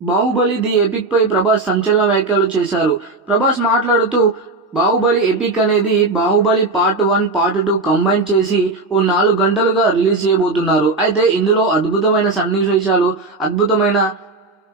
Baahubali the epic పై ప్రభాస్ సంచలన వ్యాఖ్యలు చేశారు. ప్రభాస్ మాట్లాడుతూ బాహుబలి ఎపిక్ అనేది Baahubali part one part two combine చేసి ఓ నాలుగు గంటలుగా రిలీజ్ చేయబోతున్నారు. అయితే ఇందులో అద్భుతమైన సన్నివేశాలు అద్భుతమైన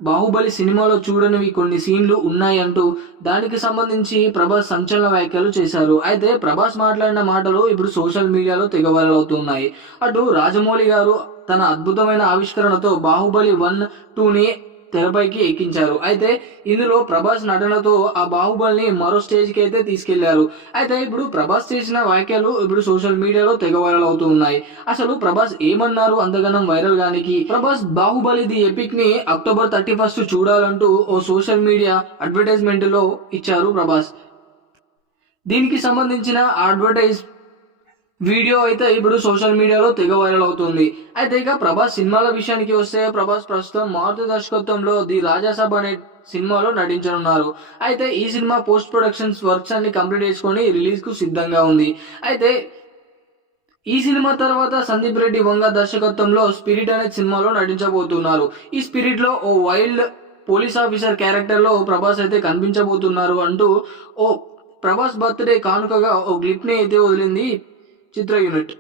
బాహుబలి సినిమాలో చూడనివి కొన్ని సీన్లు ఉన్నాయంటూ దానికి సంబంధించి ప్రభాస్ సంచలన వ్యాఖ్యలు చేశారు. అయితే ప్రభాస్ మాట్లాడిన మాటలు ఇప్పుడు సోషల్ మీడియాలో తెగ అవుతున్నాయి. అటు రాజమౌళి గారు తన అద్భుతమైన ఆవిష్కరణతో బాహుబలి వన్ టూని తెరపైకి ఎక్కించారు. అయితే ఇందులో ప్రభాస్ నటనతో ఆ బాహుబలిని మరో స్టేజ్కి అయితే తీసుకెళ్ళారు. అయితే ఇప్పుడు ప్రభాస్ చేసిన వ్యాఖ్యలు ఇప్పుడు సోషల్ మీడియాలో తెగ వైరల్ అవుతూ ఉన్నాయి. అసలు ప్రభాస్ ఏమన్నారు? అంతగానం వైరల్ గానికి ప్రభాస్ బాహుబలి ది ఎపిక్ని అక్టోబర్ థర్టీ ఫస్ట్ చూడాలంటూ ఓ సోషల్ మీడియా అడ్వర్టైజ్మెంట్లో ఇచ్చారు ప్రభాస్. దీనికి సంబంధించిన అడ్వర్టైజ్ వీడియో అయితే ఇప్పుడు సోషల్ మీడియాలో తెగ వైరల్ అవుతుంది. అయితే ఇక ప్రభాస్ సినిమాల విషయానికి వస్తే ప్రభాస్ ప్రస్తుతం మారుతి దర్శకత్వంలో ది రాజాసాబ్ అనే సినిమాలో నటించనున్నారు. అయితే ఈ సినిమా పోస్ట్ ప్రొడక్షన్స్ వర్క్స్ అన్ని కంప్లీట్ చేసుకొని రిలీజ్కు సిద్ధంగా ఉంది. అయితే ఈ సినిమా తర్వాత సందీప్ రెడ్డి వంగ దర్శకత్వంలో స్పిరిట్ అనే సినిమాలో నటించబోతున్నారు. ఈ స్పిరిట్లో ఓ వైల్డ్ పోలీస్ ఆఫీసర్ క్యారెక్టర్లో ప్రభాస్ అయితే కనిపించబోతున్నారు అంటూ ఓ ప్రభాస్ బర్త్డే కానుకగా ఓ గ్లిప్ని అయితే వదిలింది చిత్ర యూనిట్.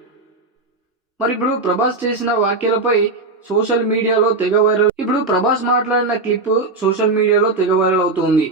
మరి ఇప్పుడు ప్రభాస్ చేసిన వ్యాఖ్యలపై సోషల్ మీడియాలో తెగ వైరల్ ఇప్పుడు ప్రభాస్ మాట్లాడిన క్లిప్ సోషల్ మీడియాలో తెగ వైరల్ అవుతుంది.